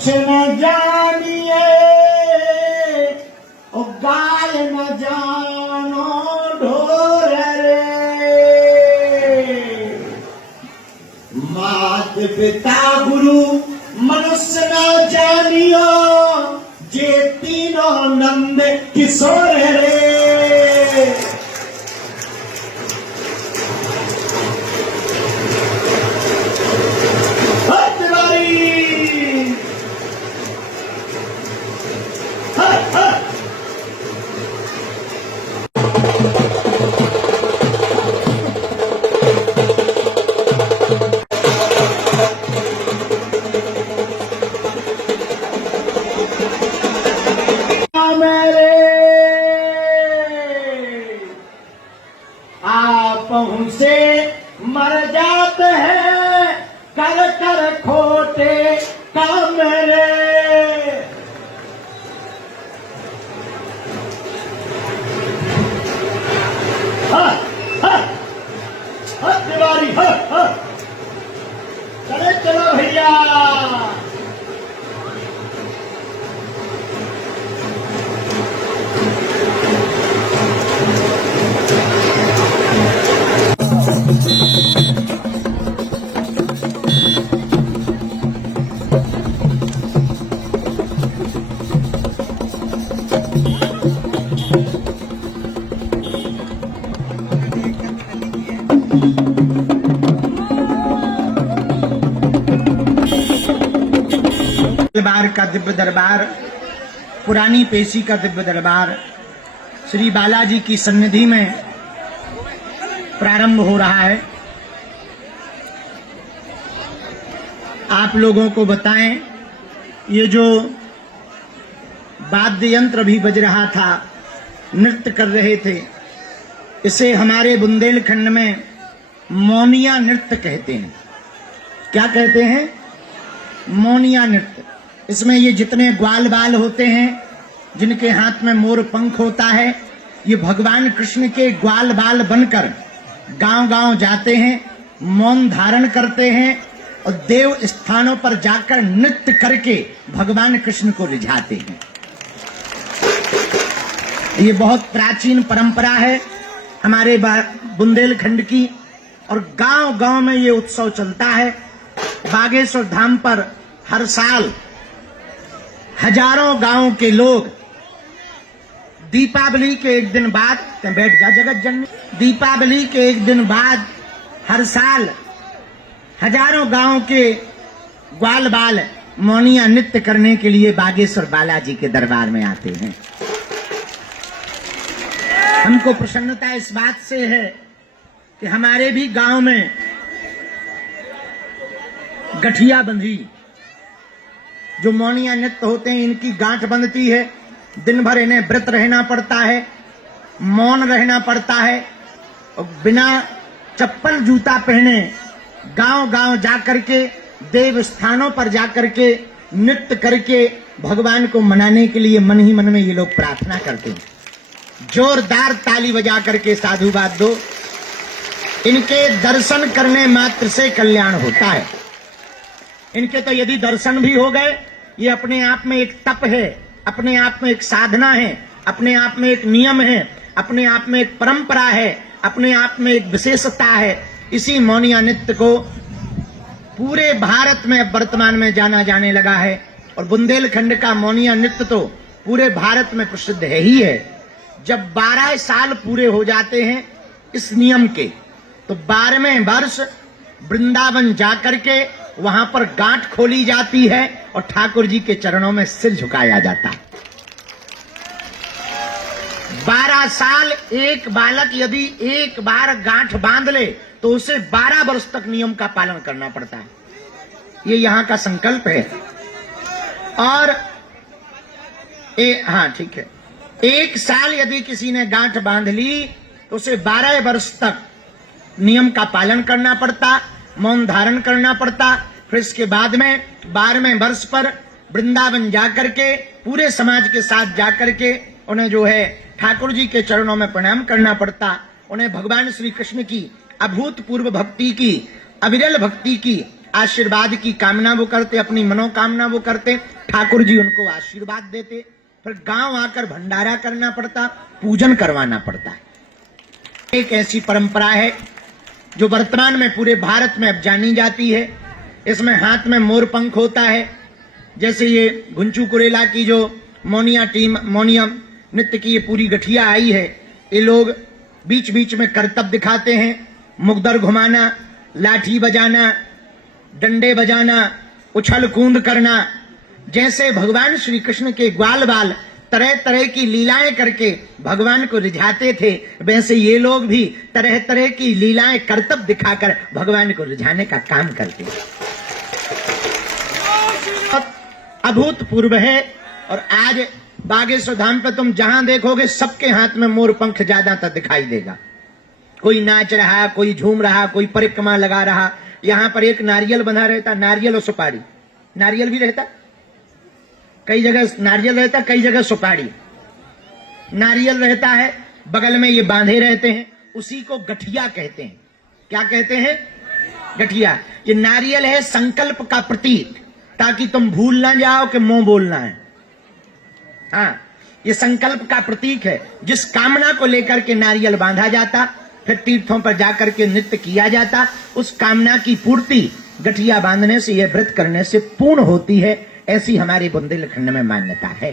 कुछ न जानिए ओ गाय न जानो ढोर रे। मात पिता गुरु मनुष्य न जानियो जे तीनों नंद किशोर रे। से मर जाते हैं कर कर खोटे काम रे। तिवारी चले चलो भैया। दरबार का दिव्य दरबार, पुरानी पेशी का दिव्य दरबार श्री बालाजी की सन्निधि में प्रारंभ हो रहा है। आप लोगों को बताएं, ये जो वाद्य यंत्र भी बज रहा था, नृत्य कर रहे थे, इसे हमारे बुंदेलखंड में मौनिया नृत्य कहते हैं। क्या कहते हैं? मौनिया नृत्य। इसमें ये जितने ग्वाल बाल होते हैं, जिनके हाथ में मोर पंख होता है, ये भगवान कृष्ण के ग्वाल बाल बनकर गांव-गांव जाते हैं, मौन धारण करते हैं और देव स्थानों पर जाकर नृत्य करके भगवान कृष्ण को रिझाते हैं। ये बहुत प्राचीन परंपरा है हमारे बुंदेलखंड की, और गांव-गांव में ये उत्सव चलता है। बागेश्वर धाम पर हर साल हजारों गांव के लोग दीपावली के एक दिन बाद, बैठ जा जगत जननी, दीपावली के एक दिन बाद हर साल हजारों गांव के ग्वाल बाल मौनिया नृत्य करने के लिए बागेश्वर बालाजी के दरबार में आते हैं। हमको प्रसन्नता इस बात से है कि हमारे भी गांव में गठिया बंधी जो मौनिया नृत्य होते हैं, इनकी गांठ बंधती है। दिन भर इन्हें व्रत रहना पड़ता है, मौन रहना पड़ता है, और बिना चप्पल जूता पहने गांव-गांव जाकर के, देव स्थानों पर जाकर के नृत्य करके भगवान को मनाने के लिए मन ही मन में ये लोग प्रार्थना करते हैं। जोरदार ताली बजा करके साधुवाद दो। इनके दर्शन करने मात्र से कल्याण होता है। इनके तो यदि दर्शन भी हो गए, ये अपने आप में एक तप है, अपने आप में एक साधना है, अपने आप में एक नियम है, अपने आप में एक परंपरा है, अपने आप में एक विशेषता है। इसी मौनिया नृत्य को पूरे भारत में वर्तमान में जाना जाने लगा है, और बुंदेलखंड का मौनिया नृत्य तो पूरे भारत में प्रसिद्ध है ही है। जब 12 साल पूरे हो जाते हैं इस नियम के, तो 12वें वर्ष वृंदावन जाकर के वहां पर गांठ खोली जाती है और ठाकुर जी के चरणों में सिर झुकाया जाता है। 12 साल एक बालक यदि एक बार गांठ बांध ले तो उसे 12 वर्ष तक नियम का पालन करना पड़ता है। ये यहां का संकल्प है। और हाँ ठीक है, एक साल यदि किसी ने गांठ बांध ली तो उसे 12 वर्ष तक नियम का पालन करना पड़ता, मौन धारण करना पड़ता। फिर इसके बाद में 12वें वर्ष पर वृंदावन जाकर के पूरे समाज के साथ जाकर के उन्हें जो है ठाकुर जी के चरणों में प्रणाम करना पड़ता। उन्हें भगवान श्री कृष्ण की अभूतपूर्व भक्ति की, अविरल भक्ति की आशीर्वाद की कामना वो करते, अपनी मनोकामना वो करते, ठाकुर जी उनको आशीर्वाद देते। फिर गांव आकर भंडारा करना पड़ता, पूजन करवाना पड़ता है। एक ऐसी परंपरा है जो वर्तमान में पूरे भारत में अब जानी जाती है। इसमें हाथ में मोर पंख होता है। जैसे ये घुंचू कुरेला की जो मोनिया टीम, मोनिया नृत्य की ये पूरी गठिया आई है, ये लोग बीच बीच में करतब दिखाते हैं, मुगदर घुमाना, लाठी बजाना, डंडे बजाना, उछल कूद करना। जैसे भगवान श्री कृष्ण के ग्वाल बाल तरह तरह की लीलाएं करके भगवान को रिझाते थे, वैसे ये लोग भी तरह तरह की लीलाएं करतब दिखाकर भगवान को रिझाने का काम करते हैं। अभूतपूर्व है। और आज बागेश्वर धाम पे तुम जहां देखोगे सबके हाथ में मोर पंख ज्यादातर दिखाई देगा। कोई नाच रहा, कोई झूम रहा, कोई परिक्रमा लगा रहा। यहां पर एक नारियल बंधा रहता, नारियल और सुपारी। नारियल भी रहता, कई जगह नारियल रहता, कई जगह सुपारी। नारियल रहता है, बगल में ये बांधे रहते हैं, उसी को गठिया कहते हैं। क्या कहते हैं? गठिया। ये नारियल है संकल्प का प्रतीक, ताकि तुम भूल ना जाओ कि मुंह बोलना है। हाँ, ये संकल्प का प्रतीक है। जिस कामना को लेकर के नारियल बांधा जाता, फिर तीर्थों पर जाकर के नृत्य किया जाता, उस कामना की पूर्ति गठिया बांधने से, यह व्रत करने से पूर्ण होती है। ऐसी हमारे बुंदेलखंड में मान्यता है।